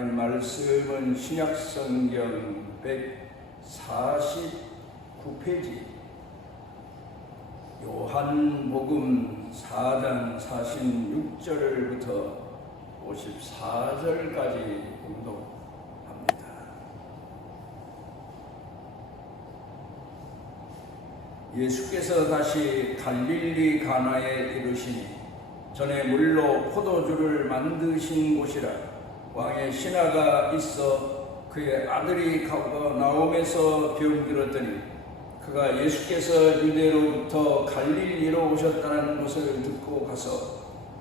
하나님 말씀은 신약성경 149페이지 요한복음 4장 46절부터 54절까지 공독합니다. 예수께서 다시 갈릴리 가나에 이르시니 전에 물로 포도주를 만드신 곳이라. 왕의 신하가 있어 그의 아들이 가버나움에서 병들었더니 그가 예수께서 유대로부터 갈릴리로 오셨다는 것을 듣고 가서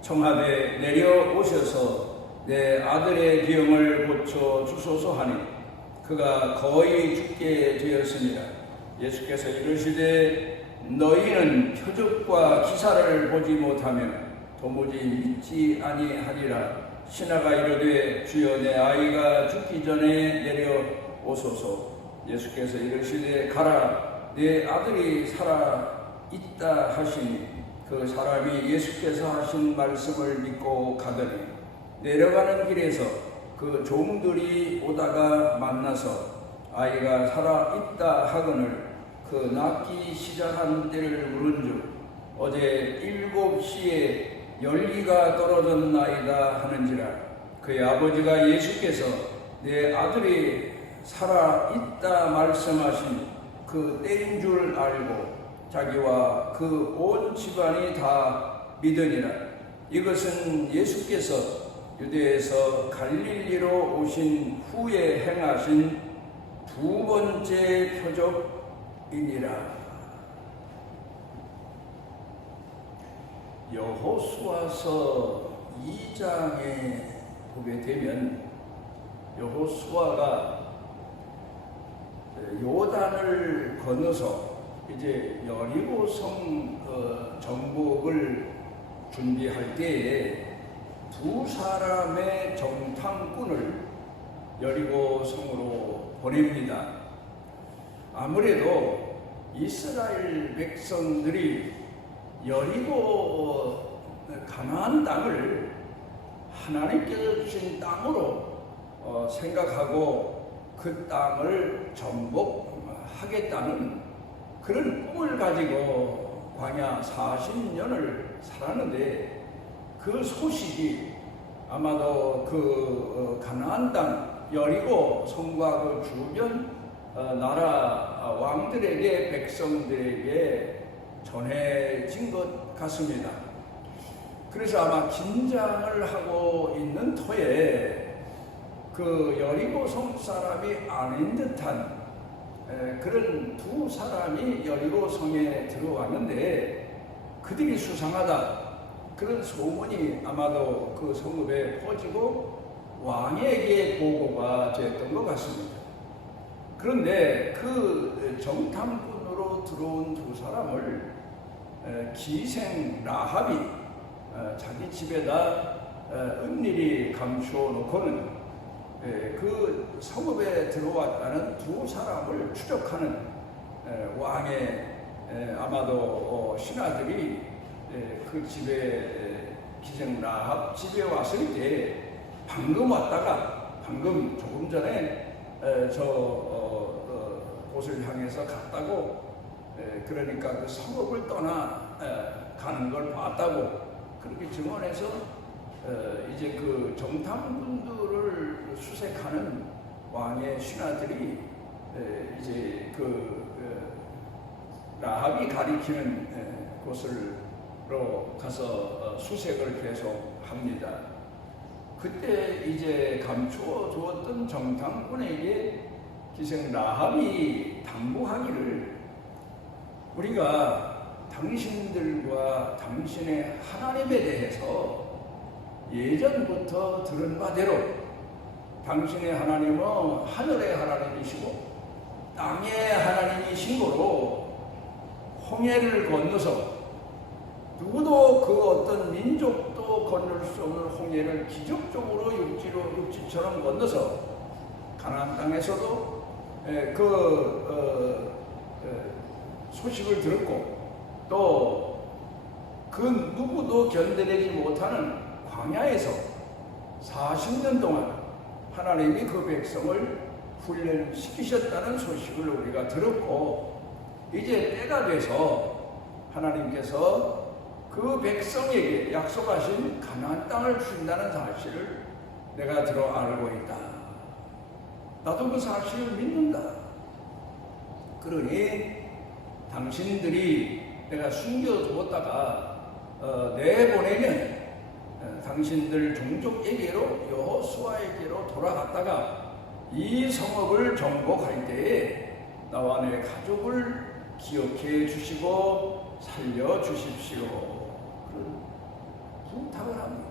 청하되 내려오셔서 내 아들의 병을 고쳐 주소서 하니 그가 거의 죽게 되었습니다. 예수께서 이르시되 너희는 표적과 기사를 보지 못하면 도무지 믿지 아니하리라. 신하가 이르되 주여 내 아이가 죽기 전에 내려오소서. 예수께서 이르시되 가라 내 아들이 살아 있다 하시니 그 사람이 예수께서 하신 말씀을 믿고 가더니 내려가는 길에서 그 종들이 오다가 만나서 아이가 살아 있다 하거늘 그 낫기 시작한 때를 물은즉 어제 7시에 열기가 떨어졌나이다 하는지라. 그의 아버지가 예수께서 내 아들이 살아 있다 말씀하신 그 때인 줄 알고 자기와 그 온 집안이 다 믿으니라. 이것은 예수께서 유대에서 갈릴리로 오신 후에 행하신 두 번째 표적이니라. 여호수아서 2장에 보게 되면 여호수아가 요단을 건너서 이제 여리고성 정복을 준비할 때에 두 사람의 정탐꾼을 여리고성으로 보냅니다. 아무래도 이스라엘 백성들이 여리고 가나안 땅을 하나님께서 주신 땅으로 생각하고 그 땅을 정복하겠다는 그런 꿈을 가지고 광야 40년을 살았는데 그 소식이 아마도 그 가나안 땅 여리고 성과 그 주변 나라 왕들에게 백성들에게 전해진 것 같습니다. 그래서 아마 긴장을 하고 있는 터에 그 여리고성 사람이 아닌 듯한 그런 두 사람이 여리고성에 들어왔는데 그들이 수상하다 그런 소문이 아마도 그 성읍에 퍼지고 왕에게 보고가 됐던 것 같습니다. 그런데 그 정탐꾼으로 들어온 두 사람을 기생 라합이 자기 집에다 은밀히 감추어 놓고는 그 성읍에 들어왔다는 두 사람을 추적하는 왕의 아마도 신하들이 그 집에 기생 라합 집에 왔을 때 방금 왔다가 방금 조금 전에 곳을 향해서 갔다고 그러니까 그 성읍을 떠나 가는 걸 봤다고 그렇게 증언해서 이제 그 정탐꾼들을 수색하는 왕의 신하들이 이제 그 라합이 가리키는 곳으로 가서 수색을 계속합니다. 그때 이제 감추어 두었던 정탐꾼에게 기생 라합이 당부하기를 우리가 당신들과 당신의 하나님에 대해서 예전부터 들은 바대로 당신의 하나님은 하늘의 하나님이시고 땅의 하나님이신 거로 홍해를 건너서 누구도 그 어떤 민족도 건널 수 없는 홍해를 기적적으로 육지처럼 건너서 가나안 땅에서도 소식을 들었고 또 그 누구도 견뎌내지 못하는 광야에서 40년 동안 하나님이 그 백성을 훈련시키셨다는 소식을 우리가 들었고, 이제 때가 돼서 하나님께서 그 백성에게 약속하신 가나안 땅을 주신다는 사실을 내가 들어 알고 있다. 나도 그 사실을 믿는다. 그러니 당신들이 내가 숨겨두었다가 내보내면 당신들 종족에게로 여호수아에게로 돌아갔다가 이 성읍을 정복할 때에 나와 내 가족을 기억해 주시고 살려 주십시오. 그런 부탁을 합니다.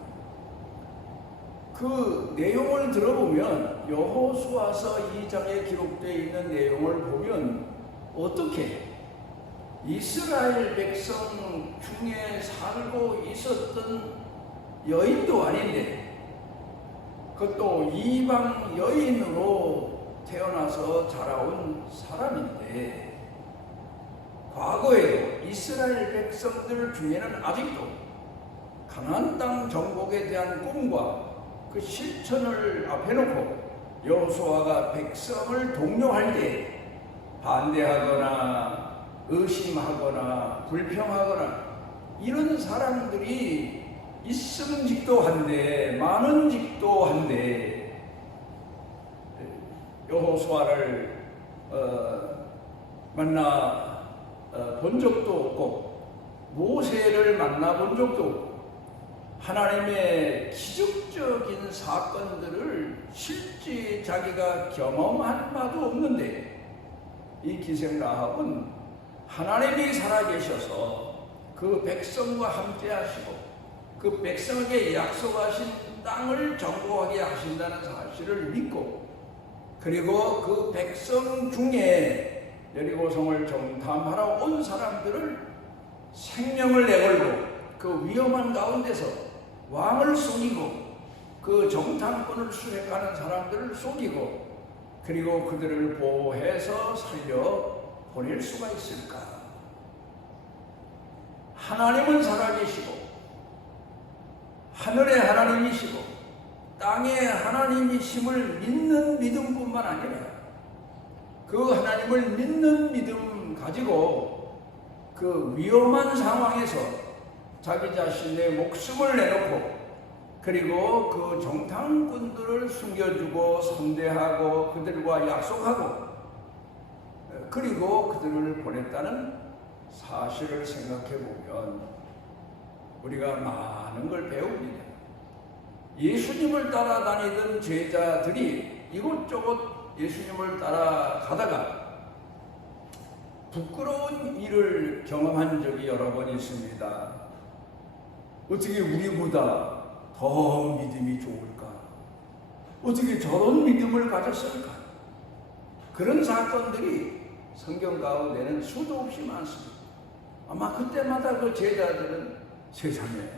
그 내용을 들어보면 여호수아서 2장에 기록되어 있는 내용을 보면 어떻게 이스라엘 백성 중에 살고 있었던 여인도 아닌데, 그것도 이방 여인으로 태어나서 자라온 사람인데, 과거에도 이스라엘 백성들 중에는 아직도 가나안 땅 정복에 대한 꿈과 그 실천을 앞에 놓고 여호수아가 백성을 동료할 때 반대하거나 의심하거나 불평하거나 이런 사람들이 있음직도 한데 많은직도 한데, 여호수아를 만나 본 적도 없고 모세를 만나본 적도 없고 하나님의 기적적인 사건들을 실제 자기가 경험한 바도 없는데, 이 기생 라합은 하나님이 살아계셔서 그 백성과 함께 하시고 그 백성에게 약속하신 땅을 정복하게 하신다는 사실을 믿고, 그리고 그 백성 중에 여리고성을 정탐하러 온 사람들을 생명을 내걸고 그 위험한 가운데서 왕을 속이고 그 정탐꾼을 수색하는 사람들을 속이고 그리고 그들을 보호해서 살려 보낼 수가 있을까? 하나님은 살아계시고 하늘의 하나님이시고 땅의 하나님이심을 믿는 믿음뿐만 아니라 그 하나님을 믿는 믿음 가지고 그 위험한 상황에서 자기 자신의 목숨을 내놓고 그리고 그 정탐꾼들을 숨겨주고 선대하고 그들과 약속하고 그리고 그들을 보냈다는 사실을 생각해 보면 우리가 많은 걸 배웁니다. 예수님을 따라다니던 제자들이 이곳저곳 예수님을 따라가다가 부끄러운 일을 경험한 적이 여러 번 있습니다. 어떻게 우리보다 더 믿음이 좋을까? 어떻게 저런 믿음을 가졌을까? 그런 사건들이 성경 가운데는 수도 없이 많습니다. 아마 그때마다 그 제자들은 세상에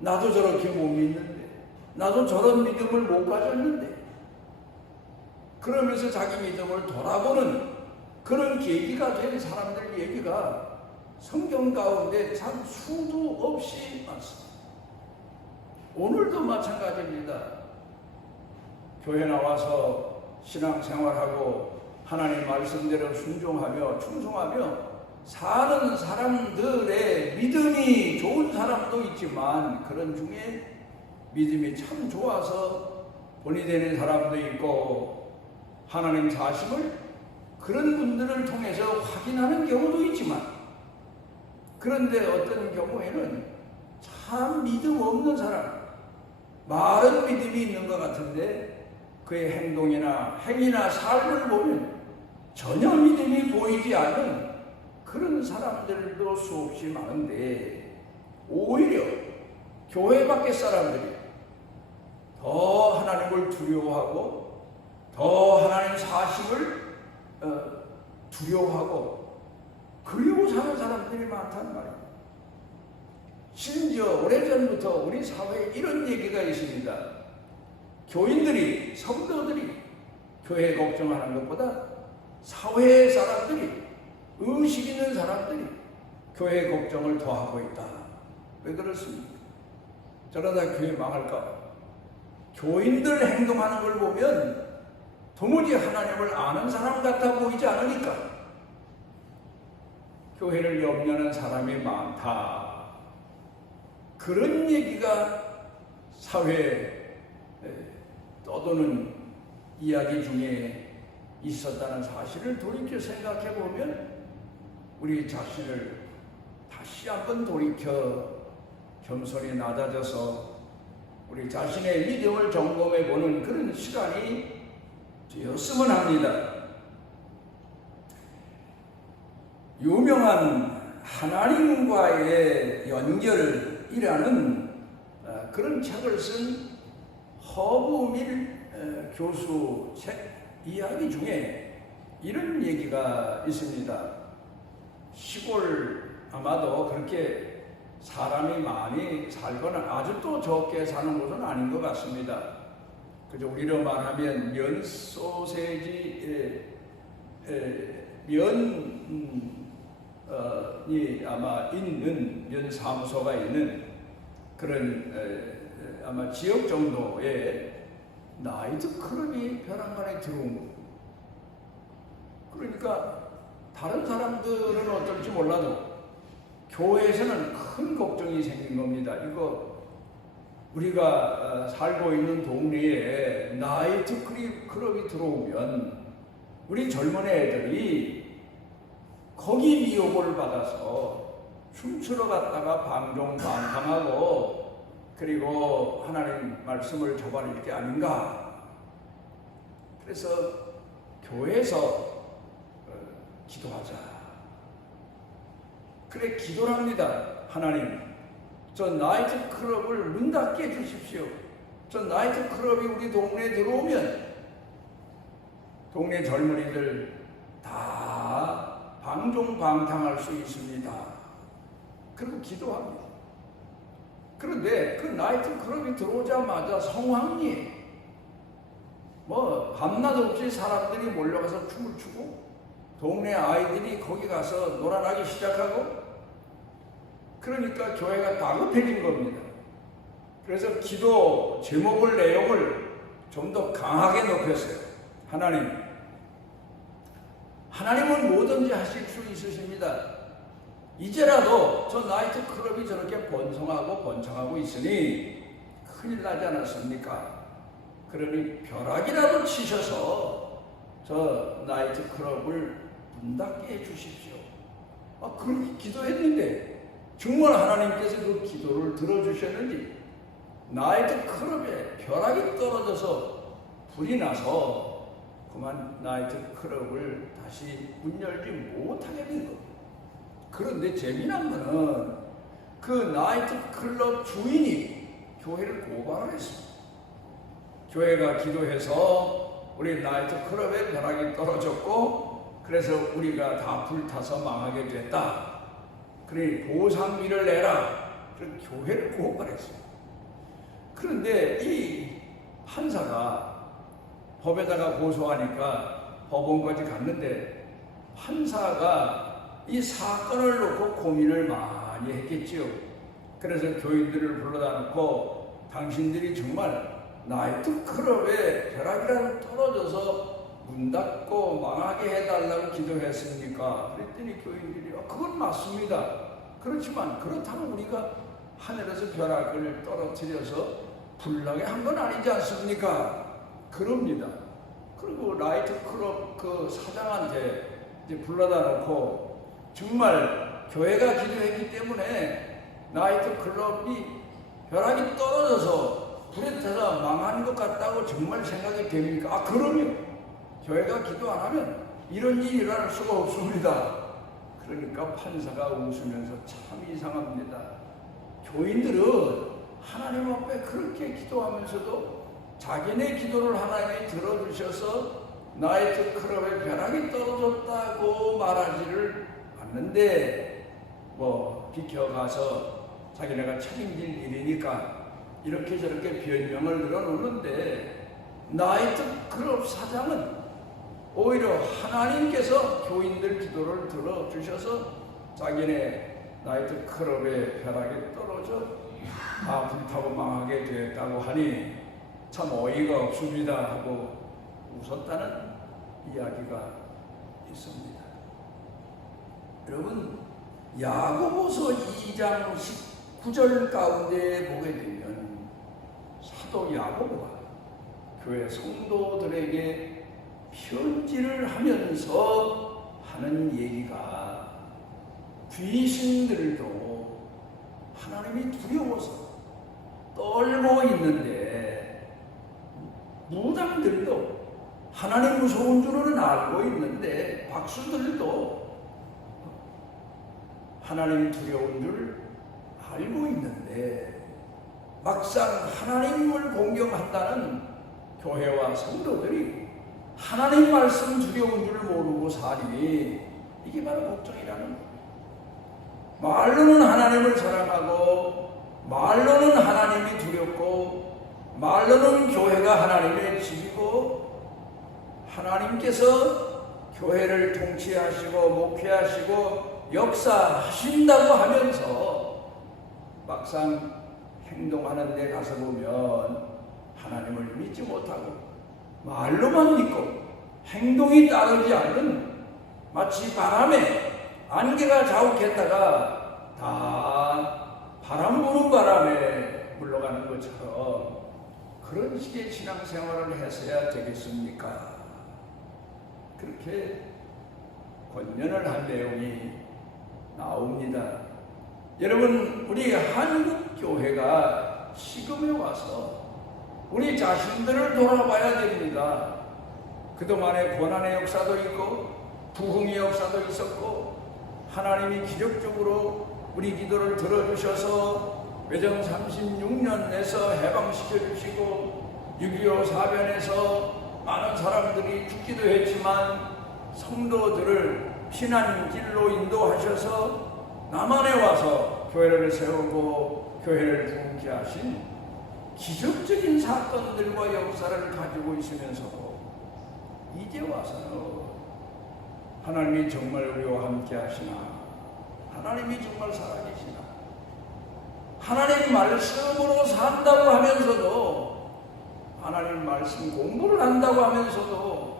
나도 저렇게 못 믿는데, 나도 저런 믿음을 못 가졌는데, 그러면서 자기 믿음을 돌아보는 그런 계기가 된 사람들 얘기가 성경 가운데 참 수도 없이 많습니다. 오늘도 마찬가지입니다. 교회 나와서 신앙생활하고 하나님 말씀대로 순종하며 충성하며 사는 사람들의 믿음이 좋은 사람도 있지만 그런 중에 믿음이 참 좋아서 본이 되는 사람도 있고 하나님 사심을 그런 분들을 통해서 확인하는 경우도 있지만, 그런데 어떤 경우에는 참 믿음 없는 사람, 마른 믿음이 있는 것 같은데 그의 행동이나 행위나 삶을 보면 전혀 믿음이 보이지 않는 그런 사람들도 수없이 많은데, 오히려 교회 밖의 사람들이 더 하나님을 두려워하고 더 하나님 사심을 두려워하고 그리고 사는 사람들이 많단 말이에요. 심지어 오래전부터 우리 사회에 이런 얘기가 있습니다. 교인들이, 성도들이 교회 걱정하는 것보다 사회 사람들이, 의식 있는 사람들이 교회 걱정을 더 하고 있다. 왜 그렇습니까? 저러다 교회 망할까? 교인들 행동하는 걸 보면 도무지 하나님을 아는 사람 같아 보이지 않으니까 교회를 염려하는 사람이 많다. 그런 얘기가 사회에 떠도는 이야기 중에 있었다는 사실을 돌이켜 생각해 보면 우리 자신을 다시 한번 돌이켜 겸손히 낮아져서 우리 자신의 믿음을 점검해 보는 그런 시간이 되었으면 합니다. 유명한 하나님과의 연결이라는 그런 책을 쓴 허브밀 교수 책 이야기 중에 이런 얘기가 있습니다. 시골 아마도 그렇게 사람이 많이 살거나 아주 또 적게 사는 곳은 아닌 것 같습니다. 그저 우리로 말하면 면 소세지 면이 아마 있는 면 사무소가 있는 그런 아마 지역 정도의 나이트 클럽이 벼랑간에 들어온 거예요. 그러니까 다른 사람들은 어떨지 몰라도 교회에서는 큰 걱정이 생긴 겁니다. 이거 우리가 살고 있는 동네에 나이트 클럽이 들어오면 우리 젊은 애들이 거기 미혹을 받아서 춤추러 갔다가 방종방탕하고 그리고 하나님 말씀을 저버릴 게 아닌가. 그래서 교회에서 기도하자. 그래 기도를 합니다. 하나님, 저 나이트 클럽을 문 닫게 해주십시오. 저 나이트 클럽이 우리 동네에 들어오면 동네 젊은이들 다 방종방탕할 수 있습니다. 그리고 기도합니다. 그런데 그 나이트 클럽이 들어오자마자 성황리에 밤낮 없이 사람들이 몰려가서 춤을 추고 동네 아이들이 거기 가서 놀아나기 시작하고 그러니까 교회가 다급해진 겁니다. 그래서 기도 제목을 내용을 좀 더 강하게 높였어요. 하나님은 뭐든지 하실 수 있으십니다. 이제라도 저 나이트 클럽이 저렇게 번성하고 번창하고 있으니 큰일 나지 않았습니까? 그러니 벼락이라도 치셔서 저 나이트 클럽을 문 닫게 해주십시오. 그렇게 기도했는데 정말 하나님께서 그 기도를 들어주셨는지 나이트 클럽에 벼락이 떨어져서 불이 나서 그만 나이트 클럽을 다시 문 열지 못하게 된 겁니다. 그런데 재미난 거는 그 나이트 클럽 주인이 교회를 고발을 했습니다. 교회가 기도해서 우리 나이트 클럽에 벼락이 떨어졌고 그래서 우리가 다 불타서 망하게 됐다. 그러니 보상비를 내라. 그래서 교회를 고발했습니다. 그런데 이 판사가 법에다가 고소하니까 법원까지 갔는데 판사가 이 사건을 놓고 고민을 많이 했겠지요. 그래서 교인들을 불러다 놓고 당신들이 정말 나이트 클럽에 벼락이라도 떨어져서 문 닫고 망하게 해달라고 기도했습니까? 그랬더니 교인들이 그건 맞습니다. 그렇지만 그렇다면 우리가 하늘에서 벼락을 떨어뜨려서 불나게 한 건 아니지 않습니까? 그럽니다. 그리고 나이트 클럽 그 사장한테 이제 불러다 놓고 정말 교회가 기도했기 때문에 나이트 클럽이 벼락이 떨어져서 불에 타서 망하는 것 같다고 정말 생각이 됩니까? 그럼요. 교회가 기도 안 하면 이런 일이 일어날 수가 없습니다. 그러니까 판사가 웃으면서 참 이상합니다. 교인들은 하나님 앞에 그렇게 기도하면서도 자기네 기도를 하나님이 들어주셔서 나이트 클럽에 벼락이 떨어졌다고 말하지를 않는데 비켜가서 자기네가 책임질 일이니까 이렇게 저렇게 변명을 늘어놓는데 나이트 클럽 사장은 오히려 하나님께서 교인들 기도를 들어주셔서 자기네 나이트 클럽에 벼락이 떨어져 다 불타고 망하게 되었다고 하니 참 어이가 없습니다 하고 웃었다는 이야기가 있습니다. 여러분, 야고보서 2장 19절 가운데 보게 되면 사도 야고보가 교회 성도들에게 편지를 하면서 하는 얘기가 귀신들도 하나님이 두려워서 떨고 있는데, 무당들도 하나님 무서운 줄은 알고 있는데, 박수들도 하나님 두려운 줄 알고 있는데, 막상 하나님을 공경한다는 교회와 성도들이 하나님 말씀 두려운 줄 모르고 사니, 이게 바로 걱정이라는 거예요. 말로는 하나님을 사랑하고, 말로는 하나님이 두렵고, 말로는 교회가 하나님의 집이고, 하나님께서 교회를 통치하시고 목회하시고 역사하신다고 하면서 막상 행동하는 데 가서 보면 하나님을 믿지 못하고 말로만 믿고 행동이 따르지 않는, 마치 바람에 안개가 자욱했다가 다 바람 부는 바람에 물러가는 것처럼 그런 식의 신앙생활을 했어야 되겠습니까? 그렇게 권면을 한 내용이 나옵니다. 여러분, 우리 한국 교회가 지금에 와서 우리 자신들을 돌아봐야 됩니다. 그동안에 고난의 역사도 있고 부흥의 역사도 있었고, 하나님이 기적적으로 우리 기도를 들어주셔서 외정 36년에서 해방시켜 주시고 6.25 사변에서 많은 사람들이 죽기도 했지만 성도들을 피난길로 인도하셔서 남한에 와서 교회를 세우고 교회를 부흥케 하신 기적적인 사건들과 역사를 가지고 있으면서도 이제 와서는 하나님이 정말 우리와 함께 하시나, 하나님이 정말 살아계시나, 하나님 말씀으로 산다고 하면서도, 하나님 말씀 공부를 한다고 하면서도,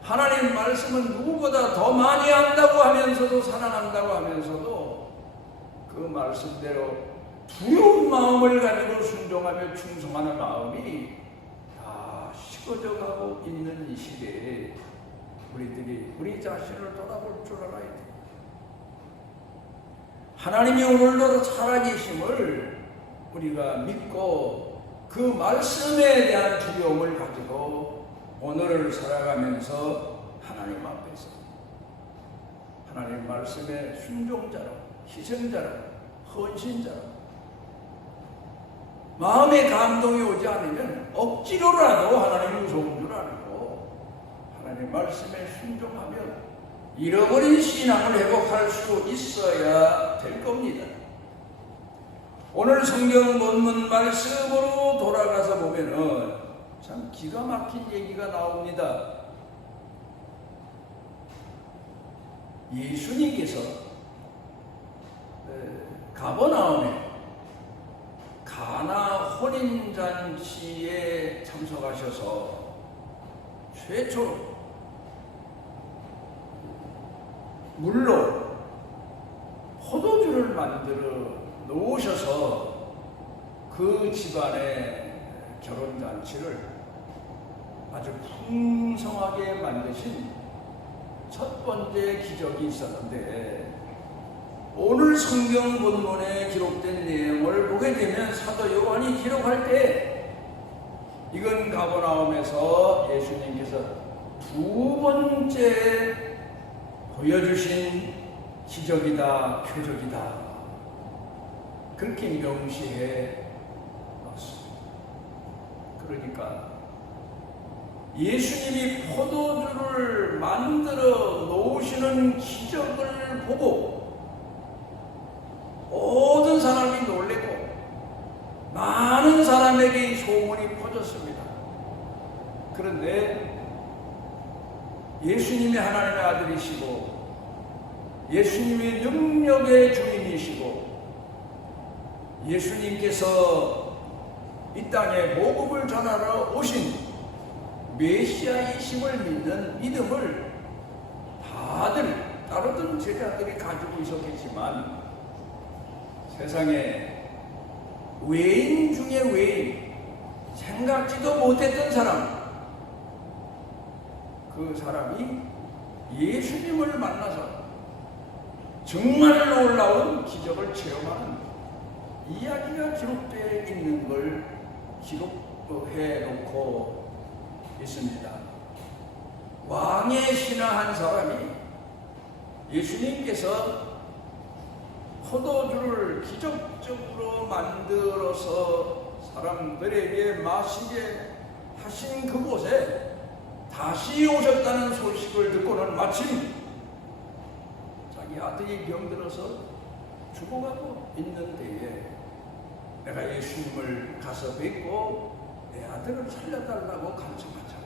하나님 말씀은 누구보다 더 많이 한다고 하면서도, 사랑한다고 하면서도 그 말씀대로 두려운 마음을 가지고 순종하며 충성하는 마음이 다 식어져 가고 있는 이 시대에 우리들이 우리 자신을 돌아볼 줄 알아야 됩니다. 하나님이 오늘도 살아계심을 우리가 믿고 그 말씀에 대한 두려움을 가지고 오늘을 살아가면서 하나님 앞에서 하나님 말씀의 순종자로, 희생자로, 헌신자로, 마음의 감동이 오지 않으면 억지로라도 하나님 무서운 줄 알고 하나님 말씀에 순종하면 잃어버린 신앙을 회복할 수 있어야 될 겁니다. 오늘 성경 본문 말씀으로 돌아가서 보면은 참 기가 막힌 얘기가 나옵니다. 예수님께서 가버나움에 가나 혼인잔치에 참석하셔서 최초로 물로 포도주를 만들어 놓으셔서 그 집안의 결혼잔치를 아주 풍성하게 만드신 첫 번째 기적이 있었는데, 오늘 성경 본문에 기록된 내용을 보게 되면 사도 요한이 기록할 때 이건 가버나움에서 예수님께서 두 번째 보여주신 기적이다, 표적이다, 그렇게 명시해 놨습니다. 그러니까 예수님이 포도주를 만들어 놓으시는 기적을 보고 모든 사람이 놀래고 많은 사람에게 이 소문이 퍼졌습니다. 그런데 예수님이 하나님의 아들이시고 예수님이 능력의 주인이시고 예수님께서 이 땅에 복음을 전하러 오신 메시아이심을 믿는 믿음을 다들 다르던 제자들이 가지고 있었겠지만 세상에 외인 중에 외인, 생각지도 못했던 사람, 그 사람이 예수님을 만나서 정말 놀라운 기적을 체험하는 이야기가 기록되어 있는 걸 기록해 놓고 있습니다. 왕의 신하한 사람이 예수님께서 포도주를 기적적으로 만들어서 사람들에게 마시게 하신 그곳에 다시 오셨다는 소식을 듣고는 마침 자기 아들이 병들어서 죽어가고 있는 때에 내가 예수님을 가서 뵙고 내 아들을 살려달라고 간청하잖아.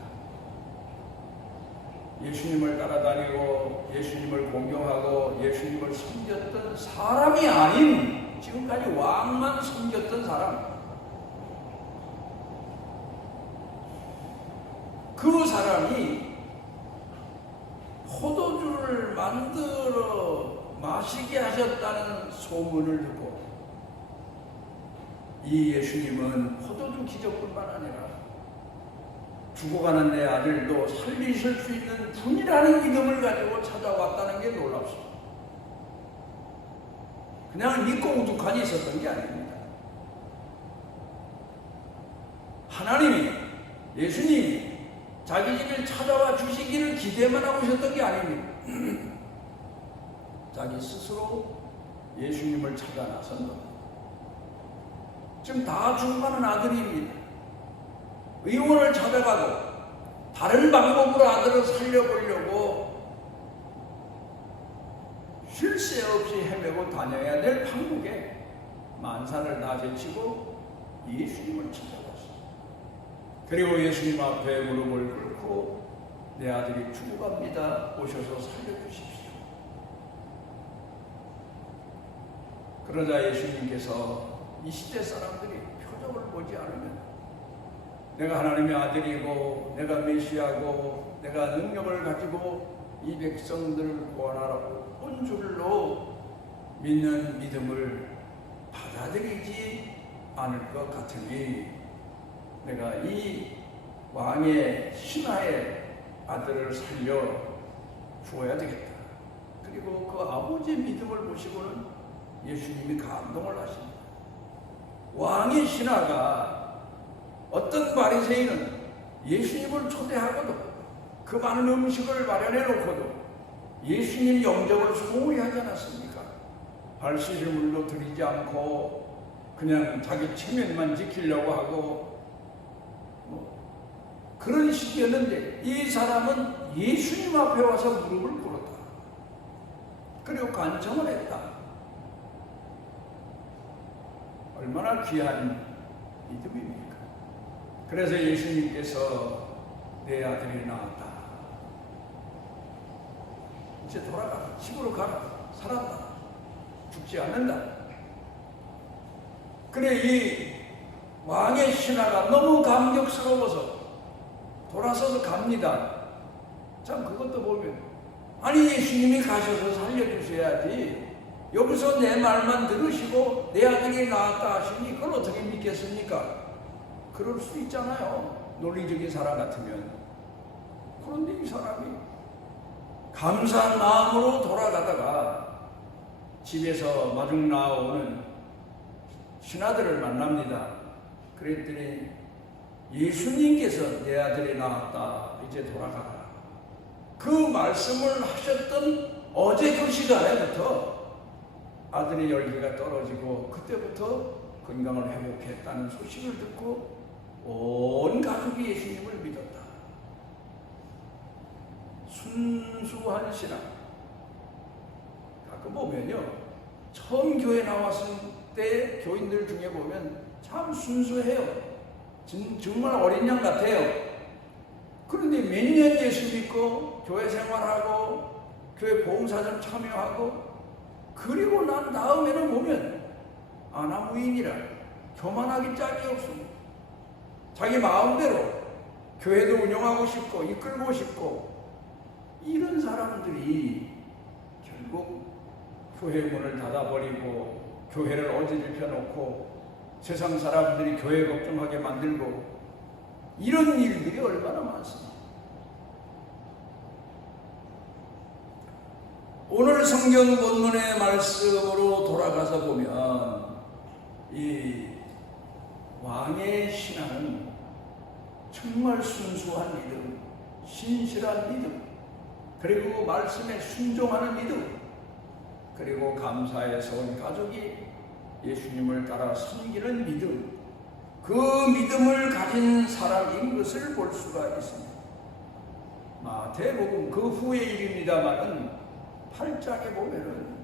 예수님을 따라다니고 예수님을 공경하고 예수님을 섬겼던 사람이 아닌 지금까지 왕만 섬겼던 사람, 그 사람이 포도주를 만들어 마시게 하셨다는 소문을 듣고 이 예수님은 포도주 기적뿐만 아니라 죽어가는 내 아들도 살리실 수 있는 분이라는 믿음을 가지고 찾아왔다는 게 놀랍습니다. 그냥 믿고 우두칸이 있었던 게 아닙니다. 하나님이, 예수님이 자기 집에 찾아와 주시기를 기대만 하고 있었던 게 아닙니다. 자기 스스로 예수님을 찾아 나선 겁니다. 지금 다 죽어가는 아들입니다. 의원을 찾아가고 다른 방법으로 아들을 살려보려고 쉴 새 없이 헤매고 다녀야 될 판국에 만사를 다 제치고 예수님을 찾아갔습니다. 그리고 예수님 앞에 무릎을 꿇고 내 아들이 죽어갑니다. 오셔서 살려주십시오. 그러자 예수님께서 이 시대 사람들이 표정을 보지 않으면 내가 하나님의 아들이고 내가 메시아고 내가 능력을 가지고 이 백성들을 구원하라고 온 줄로 믿는 믿음을 받아들이지 않을 것 같으니 내가 이 왕의 신하의 아들을 살려 주어야 되겠다. 그리고 그 아버지의 믿음을 보시고는 예수님이 감동을 하십니다. 왕의 신하가 어떤 바리새인은 예수님을 초대하고도 그 많은 음식을 마련해 놓고도 예수님 영접을 소홀히 하지 않았습니까? 발 씻을 물도 드리지 않고 그냥 자기 체면만 지키려고 하고 그런 식이었는데 이 사람은 예수님 앞에 와서 무릎을 꿇었다. 그리고 간청을 했다. 얼마나 귀한 믿음입니까? 그래서 예수님께서 내 아들이 나왔다. 이제 돌아가라. 집으로 가라. 살았다. 죽지 않는다. 그래 이 왕의 신하가 너무 감격스러워서 돌아서서 갑니다. 참 그것도 보면 아니 예수님이 가셔서 살려주셔야지 여기서 내 말만 들으시고 내 아들이 나왔다 하시니 그걸 어떻게 믿겠습니까? 그럴 수 있잖아요. 논리적인 사람 같으면. 그런데 이 사람이 감사한 마음으로 돌아가다가 집에서 마중 나오는 신하들을 만납니다. 그랬더니 예수님께서 내 아들이 나왔다. 이제 돌아가라. 그 말씀을 하셨던 어제 그 시간에부터 아들의 열기가 떨어지고 그때부터 건강을 회복했다는 소식을 듣고 온 가족이 예수님을 믿었다. 순수한 신앙. 가끔 보면요, 처음 교회 나왔을 때 교인들 중에 보면 참 순수해요. 정말 어린 양 같아요. 그런데 몇 년 예수 믿고 교회 생활하고 교회 봉사좀 참여하고 그리고 난 다음에는 보면 아나무인이라 교만하기 짝이 없습니다. 자기 마음대로 교회도 운영하고 싶고 이끌고 싶고, 이런 사람들이 결국 교회 문을 닫아버리고 교회를 어지럽혀 놓고 세상 사람들이 교회 걱정하게 만들고, 이런 일들이 얼마나 많습니다. 오늘 성경 본문의 말씀으로 돌아가서 보면 이 왕의 신앙은 정말 순수한 믿음, 신실한 믿음, 그리고 말씀에 순종하는 믿음, 그리고 감사해서 온 가족이 예수님을 따라 섬기는 믿음, 그 믿음을 가진 사람인 것을 볼 수가 있습니다. 마태복음 그 후의 일입니다만은 8장에 보면은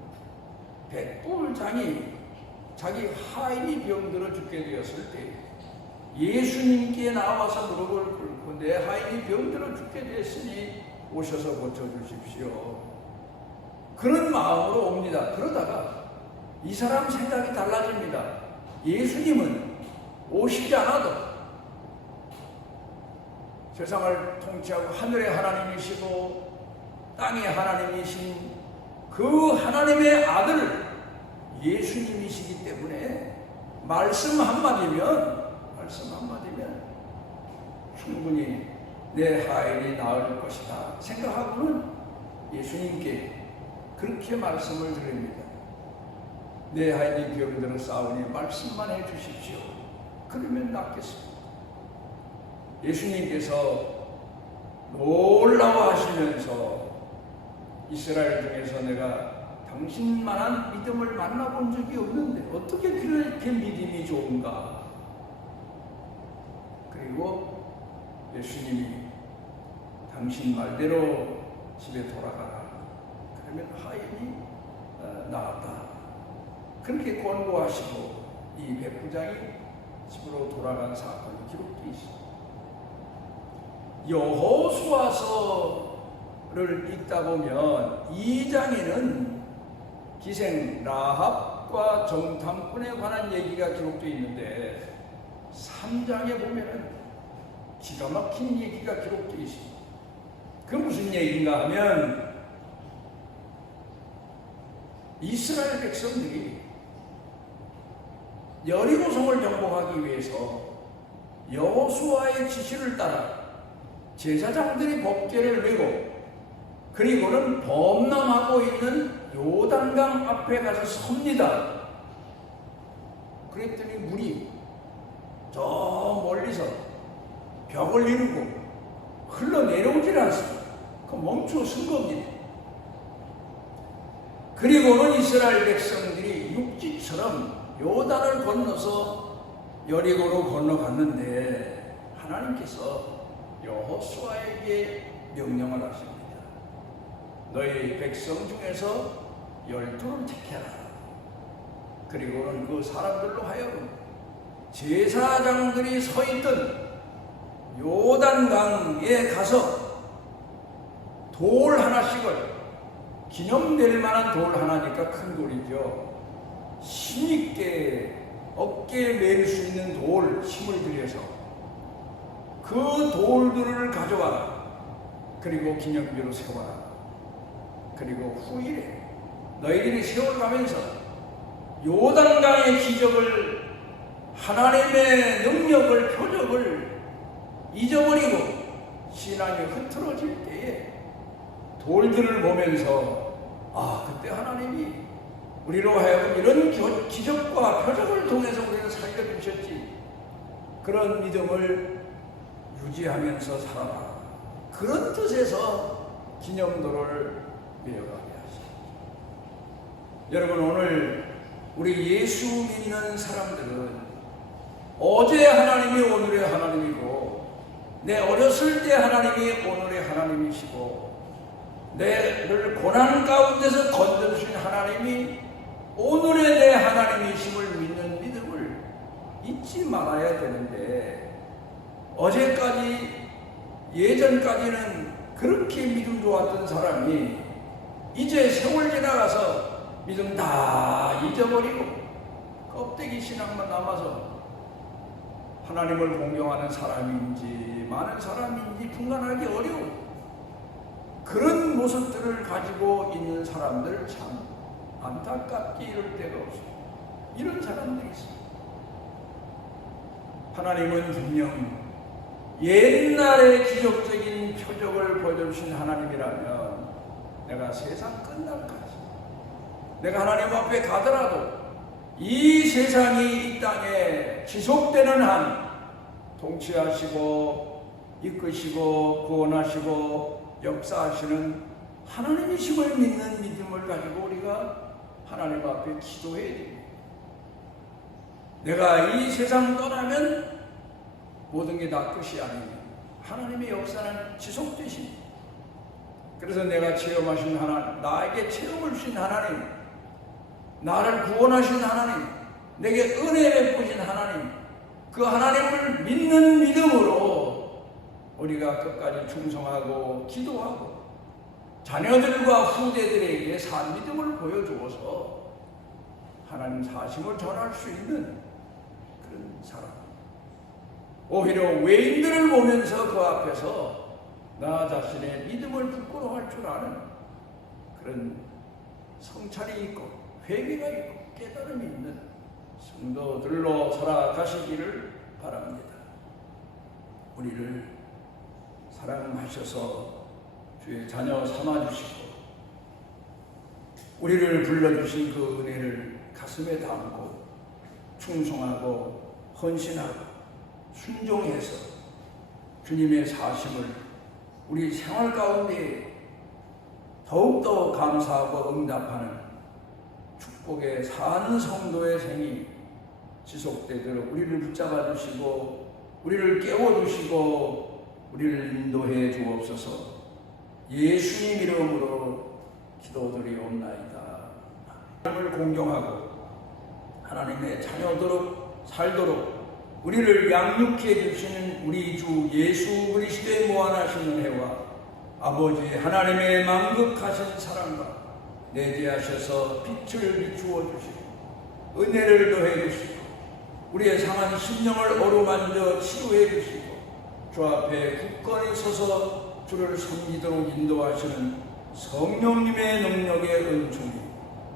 백부장이 자기 하인이 병들어 죽게 되었을 때 예수님께 나와서 무릎을 꿇고 내 하인이 병들어 죽게 됐으니 오셔서 고쳐주십시오. 그런 마음으로 옵니다. 그러다가 이 사람 생각이 달라집니다. 예수님은 오시지 않아도 세상을 통치하고 하늘의 하나님이시고 땅의 하나님이신 그 하나님의 아들 예수님이시기 때문에 말씀 한마디면 충분히 내 하인이 나을 것이다 생각하고는 예수님께 그렇게 말씀을 드립니다. 내 하인이 병들어 싸우니 말씀만 해주십시오. 그러면 낫겠습니다. 예수님께서 놀라워하시면서 이스라엘 중에서 내가 당신만한 믿음을 만나본 적이 없는데 어떻게 그렇게 믿음이 좋은가. 그리고 예수님이 당신 말대로 집에 돌아가라. 그러면 하인이 나았다. 그렇게 권고하시고 이 백부장이 집으로 돌아간 사건이 기록되어 있습니다. 여호수아서를 읽다 보면 2장에는 기생 라합과 정탐꾼에 관한 얘기가 기록되어 있는데 3장에 보면은 기가 막힌 얘기가 기록되어 있습니다. 그 무슨 얘기인가 하면 이스라엘 백성들이 여리고성을 정복하기 위해서 여호수아의 지시를 따라 제사장들이 법궤를 메고 그리고는 범람하고 있는 요단강 앞에 가서 섭니다. 그랬더니 물이 저 멀리서 벽을 이루고 흘러내려오질 않습니다. 그 멈춰 쓴 겁니다. 그리고는 이스라엘 백성들이 육지처럼 요단을 건너서 여리고로 건너갔는데 하나님께서 여호수아에게 명령을 하십니다. 너희 백성 중에서 12를 택해라. 그리고는 그 사람들로 하여금 제사장들이 서 있던 요단강에 가서 돌 하나씩을, 기념될 만한 돌 하나니까 큰 돌이죠, 힘있게 어깨에 매일 수 있는 돌 힘을 들여서 그 돌들을 가져와라. 그리고 기념비로 세워라. 그리고 후일에 너희들이 세워가면서 요단강의 기적을, 하나님의 능력을, 표적을 잊어버리고 신앙이 흐트러질 때에 돌들을 보면서 그때 하나님이 우리로 하여금 이런 기적과 표적을 통해서 우리를 살려주셨지. 그런 믿음을 유지하면서 살아라. 그런 뜻에서 기념도를 메어가게 하십니다. 여러분, 오늘 우리 예수 믿는 사람들은 어제 하나님이 오늘의 하나님이고, 내 어렸을 때 하나님이 오늘의 하나님이시고, 내를 고난 가운데서 건져주신 하나님이 오늘의 내 하나님이심을 믿는 믿음을 잊지 말아야 되는데, 어제까지, 예전까지는 그렇게 믿음 좋았던 사람이 이제 세월 지나가서 믿음 다 잊어버리고 껍데기 신앙만 남아서 하나님을 공경하는 사람인지 많은 사람인지 분간하기 어려워. 그런 모습들을 가지고 있는 사람들 참 안타깝게 이럴 데가 없어. 이런 사람들이 있어. 하나님은 분명 옛날의 기적적인 표적을 보여주신 하나님이라면 내가 세상 끝날까지 내가 하나님 앞에 가더라도 이 세상이 이 땅에 지속되는 한 통치하시고 이끄시고 구원하시고 역사하시는 하나님이심을 믿는 믿음을 가지고 우리가 하나님 앞에 기도해야 됩니다. 내가 이 세상 떠나면 모든 게 다 끝이 아닙니다. 하나님의 역사는 지속되십니다. 그래서 내가 체험하신 하나님, 나에게 체험을 주신 하나님, 나를 구원하신 하나님, 내게 은혜 베푸신 하나님, 그 하나님을 믿는 믿음으로 우리가 끝까지 충성하고 기도하고 자녀들과 후대들에게 산 믿음을 보여주어서 하나님 사심을 전할 수 있는 그런 사람. 오히려 외인들을 보면서 그 앞에서 나 자신의 믿음을 부끄러워할 줄 아는 그런 성찰이 있고 회개가 있고 깨달음이 있는 성도들로 살아가시기를 바랍니다. 우리를 사랑하셔서 주의 자녀 삼아주시고 우리를 불러주신 그 은혜를 가슴에 담고 충성하고 헌신하고 순종해서 주님의 사심을 우리 생활 가운데 더욱더 감사하고 응답하는 축복의 사는 성도의 생이 지속되도록 우리를 붙잡아 주시고 우리를 깨워주시고 우리를 인도해 주옵소서. 예수님 이름으로 기도드리옵나이다. 하나님을 공경하고 하나님의 자녀도록 살도록 우리를 양육해 주시는 우리 주 예수 그리스도의 무한하신 은혜와 아버지 하나님의 만극하신 사랑과 내재하셔서 빛을 비추어 주시고 은혜를 더해 주시고 우리의 상한 심령을 어루만져 치유해 주시고 주 앞에 굳건히 서서 주를 섬기도록 인도하시는 성령님의 능력의 은총이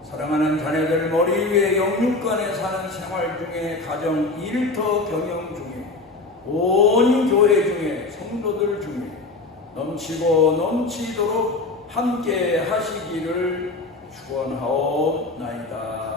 사랑하는 자녀들 머리 위에 영육간에 사는 생활 중에 가정 일터 경영 중에 온 교회 중에 성도들 중에 넘치고 넘치도록 함께 하시기를 축원하옵나이다.